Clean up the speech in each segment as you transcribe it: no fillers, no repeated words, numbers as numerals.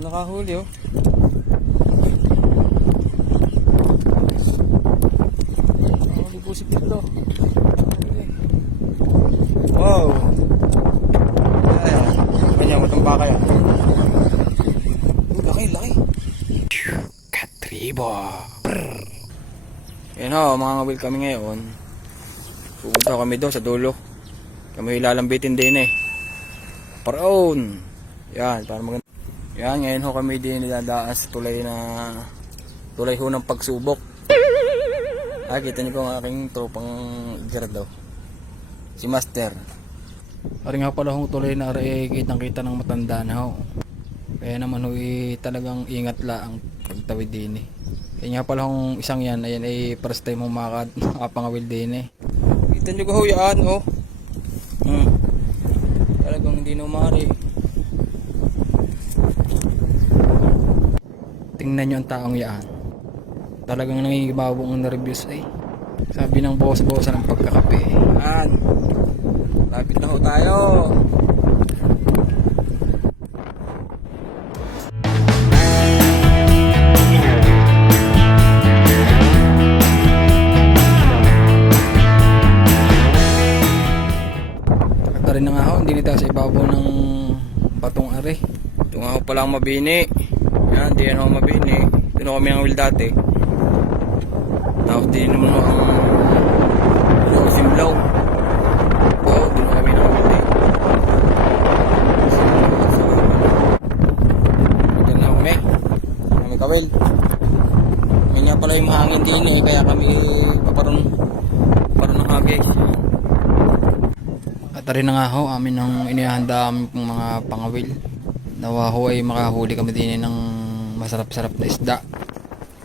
Nakahuli oh. Nakahuli po si Pedro. Wow. Ayan. Kanya matamba kaya. Laki. Katribo. Yan ho, mga ngabil kami ngayon. Pupunta kami doon sa dulo. Kami ilalambitin din eh. Paraon. Yan, para maganda. Yan, ngayon ho kami din niladaan sa tulay ho ng pagsubok. Kita niyo po ang aking tropang Gerardo. Si Master. Pari nga pala hong tulay na kitang kita ng matanda na ho. Kaya naman ho talagang ingat lang pagtawid din eh. Kaya nga pala hong isang yan, ayan ay first time mong makapangawil din eh. Kita niyo ko ho yan oh. Talagang hindi na umari. Tingnan nyo ang taong yaan. Talagang nangingibabong ang nervyos eh. Sabi ng boss-bossa ng pagkakape. Yan. Lapit na ho tayo. Takata rin na nga ho. Hindi nito sa ibabaw ng batong are. Ito nga ho palang mabini. Yan, di yan ako mabini. Doon ako kami ng wil dati. Tapos di naman ako ang simlaw. Oo, doon kami ng wil eh. Doon na kami. Kami kawil. May nga pala yung hangin din eh. Kaya kami paparoon ng hagis. At rin na nga ho, amin ang inihanda aming mga pangawil. Nawa ho ay makahuli kami din ng masarap-sarap na isda.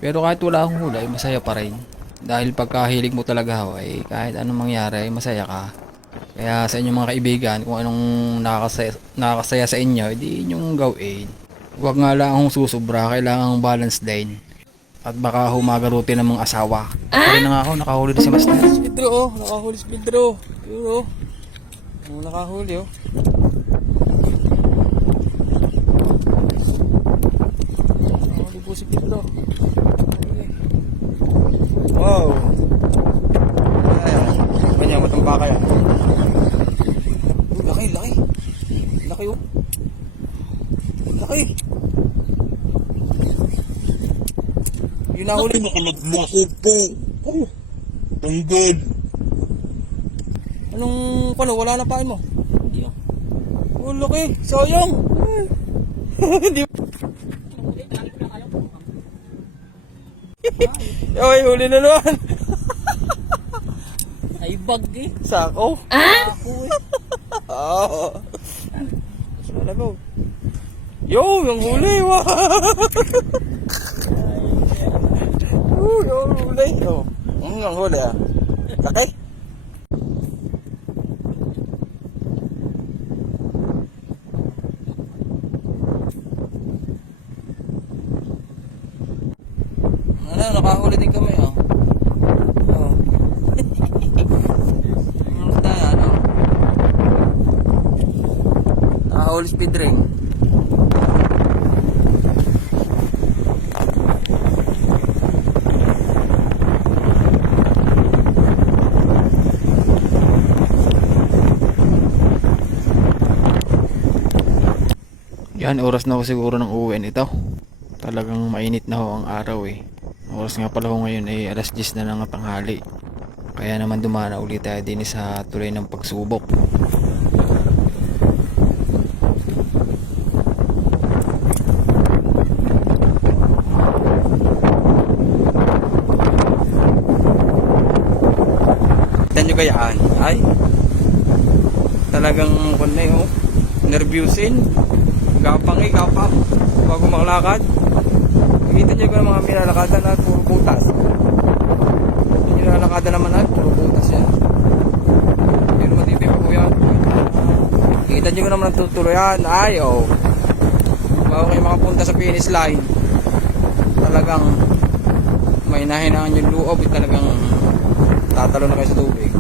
Pero kahit wala akong huli ay masaya pa rin. Dahil pagkahilig mo talaga ho ay kahit anong mangyari ay masaya ka. Kaya sa inyong mga kaibigan, kung anong nakakasaya sa inyo, hindi inyong gawin. Huwag nga lang akong susubra, kailangan balance din. At baka humagaruti ng mga asawa. Kaya na nga ako, nakahuli na si Master. Si Pedro oh, nakahuli si Pedro. Pedro oh. Nakahuli oh. Po si Pedro. Wow. Ayan. Kanya matamba kaya. Laki. Laki oh. Laki. Yun nahuli. Nakalaglasod po. Oh. Tanggal. Anong wala na pain mo? Hindi na. Oh, laki. Sayang. Hindi. Oy, huli na naman. Ay, bag eh. Sako? Ako eh. Oo. Mas malago. Yo, yung huli. Wow. Yung huli. Oh, yung huli ah. Laki? Nakahuli din kami oh. Oh. Ano tayo ano? Nakahuli speed ring. Yan, oras na ko siguro ng uwi nito. Talagang mainit na ho ang araw eh. Oras nga pala ko ngayon ay alas 10 na ng tanghali. Kaya naman dumana ulit tayo din sa tulay ng pagsubok. Tignan nyo kayaan. Ay, talagang kunay oh. Nervyusin. Gapang bago makalakad. Kita nyo ka mga nilalakadan at puro butas. Nilalakadan naman at puro butas yan. Pero matibay pa po yan. Kita nyo ka naman ang tutuloyan. Ay oh. Bago kayo makapunta sa finish line, talagang may nahinaan yung loob. Talagang tatalo na kayo sa tubig.